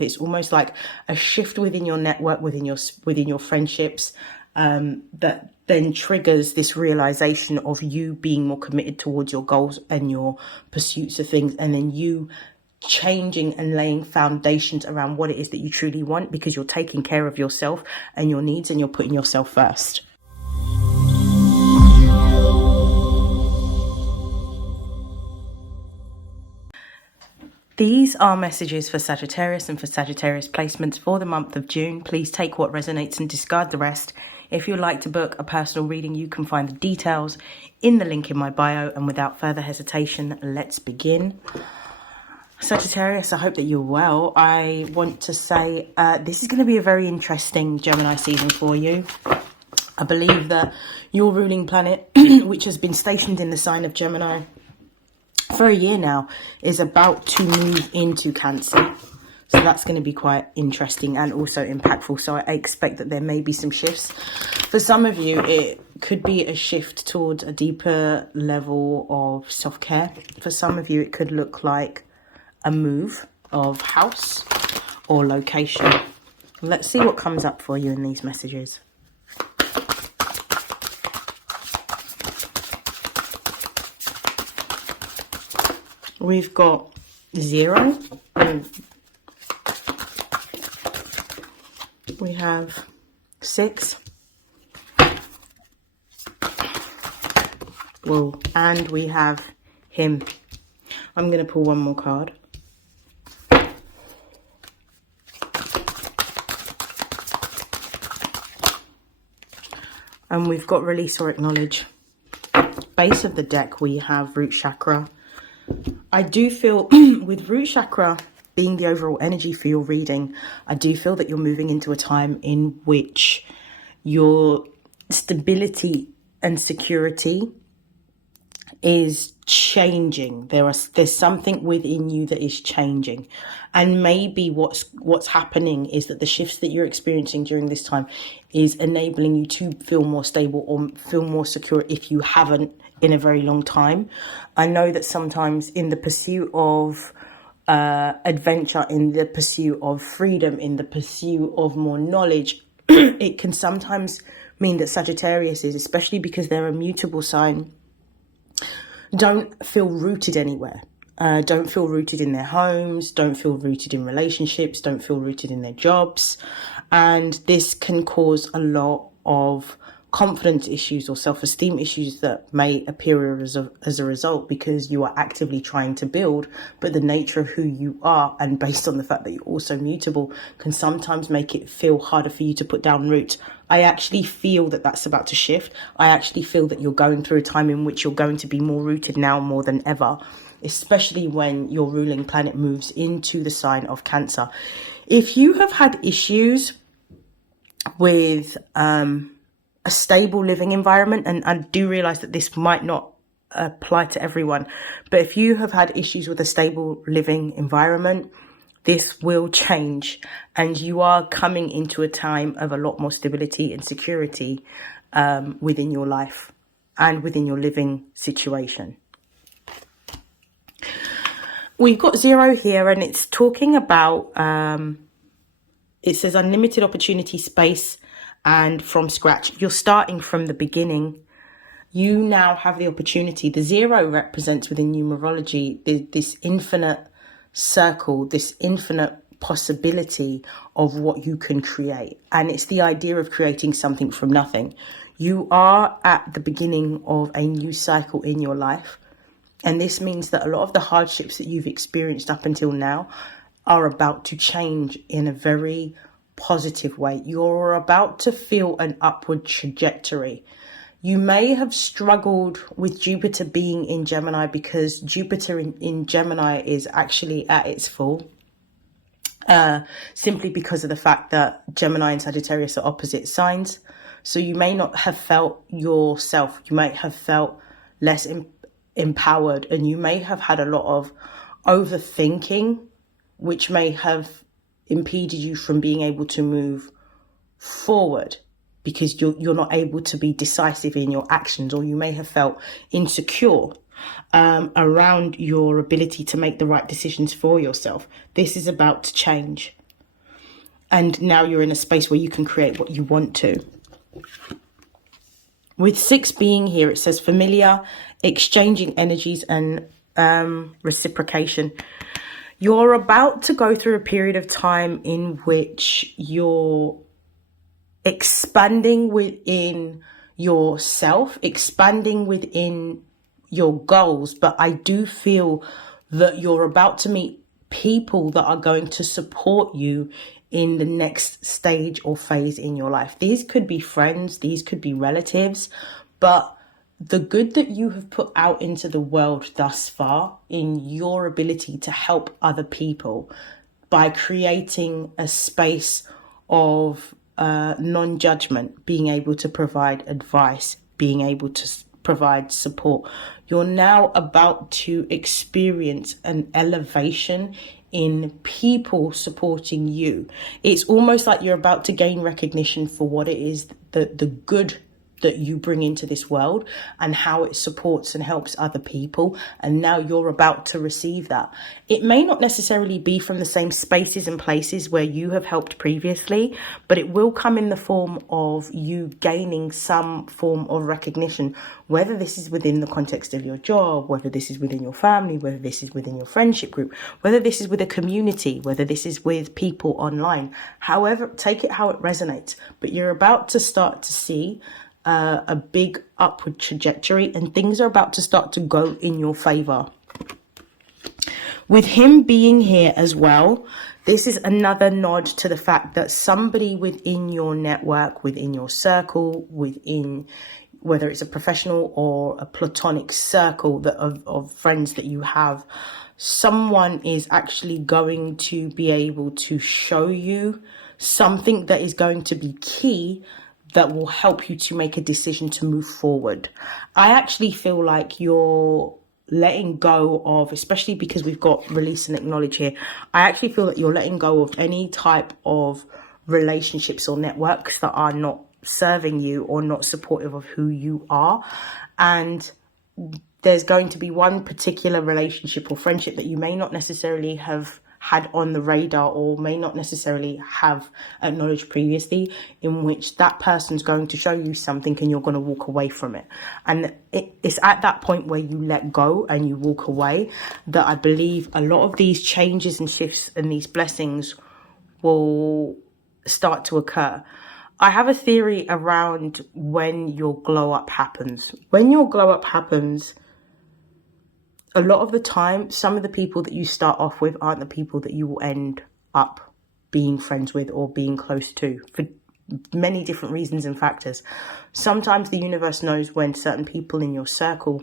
It's almost like a shift within your network, within your friendships, that then triggers this realization of you being more committed towards your goals and your pursuits of things, and then you changing and laying foundations around what it is that you truly want, because you're taking care of yourself and your needs, and you're putting yourself first. These are messages for Sagittarius and for Sagittarius placements for the month of June. Please take what resonates and discard the rest. If you'd like to book a personal reading, you can find the details in the link in my bio. And without further hesitation, let's begin. Sagittarius, I hope that you're well. I want to say this is going to be a very interesting Gemini season for you. I believe that your ruling planet, which has been stationed in the sign of Gemini for a year now, is about to move into Cancer. So that's going to be quite interesting and also impactful. So I expect that there may be some shifts. For some of you, it could be a shift towards a deeper level of self-care. For some of you, it could look like a move of house or location. Let's see what comes up for you in these messages. We've got 0. We have 6. Well, and we have him. I'm going to pull one more card. And we've got release or acknowledge. Base of the deck, we have root chakra. I do feel with root chakra being the overall energy for your reading, I do feel that you're moving into a time in which your stability and security is changing. There's something within you that is changing, and maybe what's happening is that the shifts that you're experiencing during this time is enabling you to feel more stable or feel more secure if you haven't in a very long time. I know that sometimes in the pursuit of adventure, in the pursuit of freedom, in the pursuit of more knowledge, it can sometimes mean that Sagittarius is, especially because they're a mutable sign, don't feel rooted anywhere. Don't feel rooted in their homes, don't feel rooted in relationships, don't feel rooted in their jobs. And this can cause a lot of confidence issues or self-esteem issues that may appear as a result, because you are actively trying to build, but the nature of who you are and based on the fact that you're also mutable can sometimes make it feel harder for you to put down roots. I actually feel that that's about to shift. I actually feel that you're going through a time in which you're going to be more rooted now more than ever, especially when your ruling planet moves into the sign of Cancer. If you have had issues with a stable living environment, and I do realize that this might not apply to everyone, but if you have had issues with a stable living environment, this will change, and you are coming into a time of a lot more stability and security within your life and within your living situation. We've got 0 here, and it's talking about it says unlimited opportunity, space, and from scratch. You're starting from the beginning. You now have the opportunity. The 0 represents within numerology this infinite circle, this infinite possibility of what you can create. And it's the idea of creating something from nothing. You are at the beginning of a new cycle in your life. And this means that a lot of the hardships that you've experienced up until now are about to change in a very positive way. You're about to feel an upward trajectory. You may have struggled with Jupiter being in Gemini, because Jupiter in Gemini is actually at its full, simply because of the fact that Gemini and Sagittarius are opposite signs. So you may not have felt yourself. You might have felt less empowered, and you may have had a lot of overthinking, which may have impeded you from being able to move forward, because you're not able to be decisive in your actions, or you may have felt insecure around your ability to make the right decisions for yourself. This is about to change. And now you're in a space where you can create what you want to. With 6 being here, it says familiar, exchanging energies and reciprocation. You're about to go through a period of time in which you're expanding within yourself, expanding within your goals. But I do feel that you're about to meet people that are going to support you in the next stage or phase in your life. These could be friends, these could be relatives, but the good that you have put out into the world thus far in your ability to help other people by creating a space of non-judgment, being able to provide advice, being able to provide support. You're now about to experience an elevation in people supporting you. It's almost like you're about to gain recognition for what it is, the good that you bring into this world and how it supports and helps other people. And now you're about to receive that. It may not necessarily be from the same spaces and places where you have helped previously, but it will come in the form of you gaining some form of recognition, whether this is within the context of your job, whether this is within your family, whether this is within your friendship group, whether this is with a community, whether this is with people online. However, take it how it resonates. But you're about to start to see a big upward trajectory, and things are about to start to go in your favor. With him being here as well, this is another nod to the fact that somebody within your network, within your circle, within, whether it's a professional or a platonic circle that of friends that you have, someone is actually going to be able to show you something that is going to be key, that will help you to make a decision to move forward. I actually feel like you're letting go of, especially because we've got release and acknowledge here, I actually feel that you're letting go of any type of relationships or networks that are not serving you or not supportive of who you are. And there's going to be one particular relationship or friendship that you may not necessarily have had on the radar or may not necessarily have acknowledged previously, in which that person's going to show you something and you're going to walk away from it. And it's at that point where you let go and you walk away that I believe a lot of these changes and shifts and these blessings will start to occur. I have a theory around when your glow up happens. When your glow up happens, a lot of the time, some of the people that you start off with aren't the people that you will end up being friends with or being close to, for many different reasons and factors. Sometimes the universe knows when certain people in your circle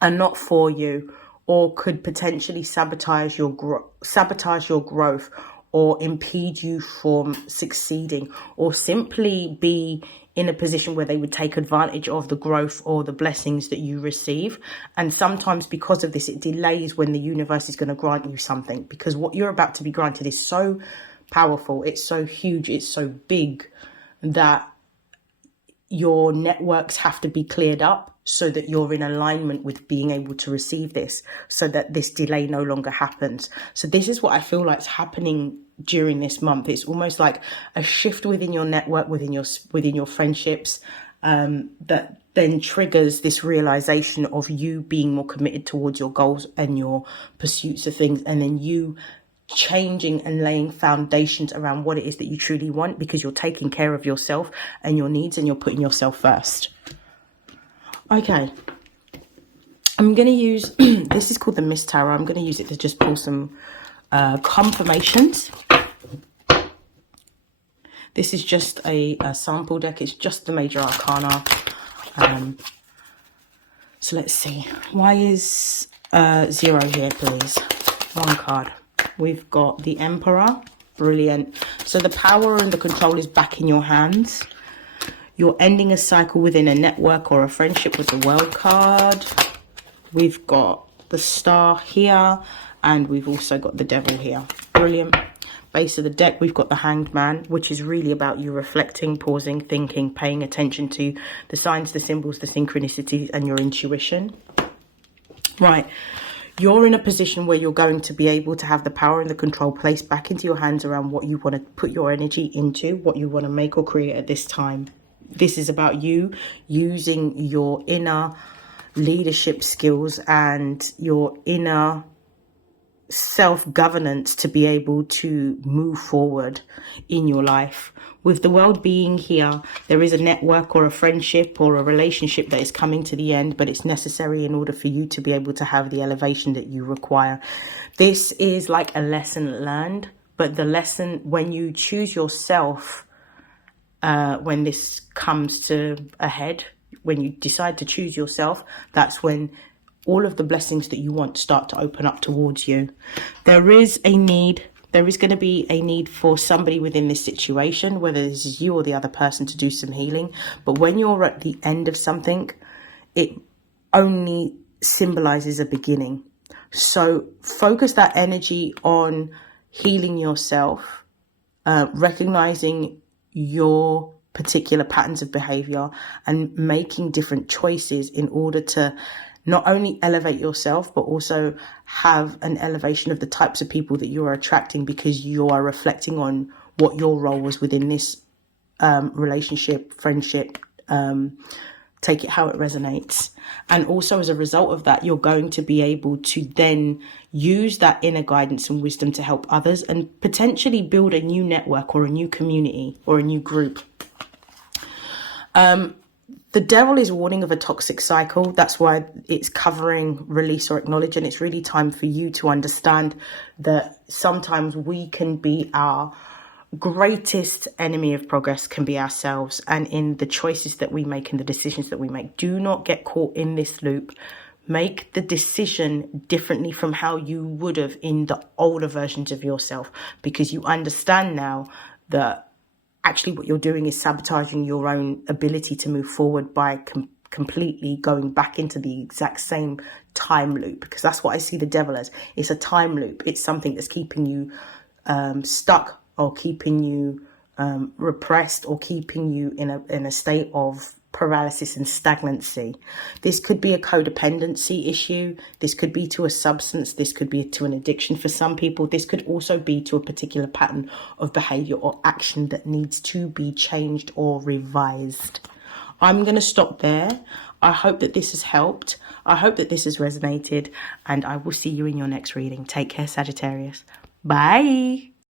are not for you or could potentially sabotage your growth or impede you from succeeding, or simply be in a position where they would take advantage of the growth or the blessings that you receive. And sometimes because of this, it delays when the universe is going to grant you something, because what you're about to be granted is so powerful, it's so huge, it's so big, that your networks have to be cleared up so that you're in alignment with being able to receive this, so that this delay no longer happens. So this is what I feel like is happening during this month. It's almost like a shift within your network, within your friendships, that then triggers this realization of you being more committed towards your goals and your pursuits of things, and then you changing and laying foundations around what it is that you truly want, because you're taking care of yourself and your needs and you're putting yourself first. Okay, I'm going to use, this is called the Mist Tarot. I'm going to use it to just pull some confirmations. This is just a sample deck. It's just the major arcana. So let's see. Why is 0 here, please? One card. We've got the Emperor. Brilliant. So the power and the control is back in your hands. You're ending a cycle within a network or a friendship with the World card. We've got the Star here. And we've also got the Devil here. Brilliant. Base of the deck, we've got the Hanged Man, which is really about you reflecting, pausing, thinking, paying attention to the signs, the symbols, the synchronicities, and your intuition. Right. You're in a position where you're going to be able to have the power and the control placed back into your hands around what you want to put your energy into, what you want to make or create at this time. This is about you using your inner leadership skills and your inner self-governance to be able to move forward in your life. With the world being here, there is a network or a friendship or a relationship that is coming to the end, but it's necessary in order for you to be able to have the elevation that you require. This is like a lesson learned, but the lesson when you choose yourself, when this comes to a head, when you decide to choose yourself, that's when all of the blessings that you want start to open up towards you. There is going to be a need for somebody within this situation, whether this is you or the other person, to do some healing. But when you're at the end of something, it only symbolizes a beginning. So focus that energy on healing yourself, recognizing your particular patterns of behavior and making different choices in order to not only elevate yourself, but also have an elevation of the types of people that you are attracting, because you are reflecting on what your role was within this relationship, friendship, take it how it resonates. And also as a result of that, you're going to be able to then use that inner guidance and wisdom to help others and potentially build a new network or a new community or a new group. The devil is warning of a toxic cycle. That's why it's covering release or acknowledge. And it's really time for you to understand that sometimes we can be our greatest enemy of progress, can be ourselves. And in the choices that we make and the decisions that we make, do not get caught in this loop. Make the decision differently from how you would have in the older versions of yourself, because you understand now that actually what you're doing is sabotaging your own ability to move forward by completely going back into the exact same time loop, because that's what I see the devil as. It's a time loop. It's something that's keeping you stuck, or keeping you repressed, or keeping you in a state of paralysis and stagnancy. This could be a codependency issue. This could be to a substance. This could be to an addiction for some people. This could also be to a particular pattern of behavior or action that needs to be changed or revised. I'm going to stop there. I hope that this has helped. I hope that this has resonated, and I will see you in your next reading. Take care, Sagittarius. Bye.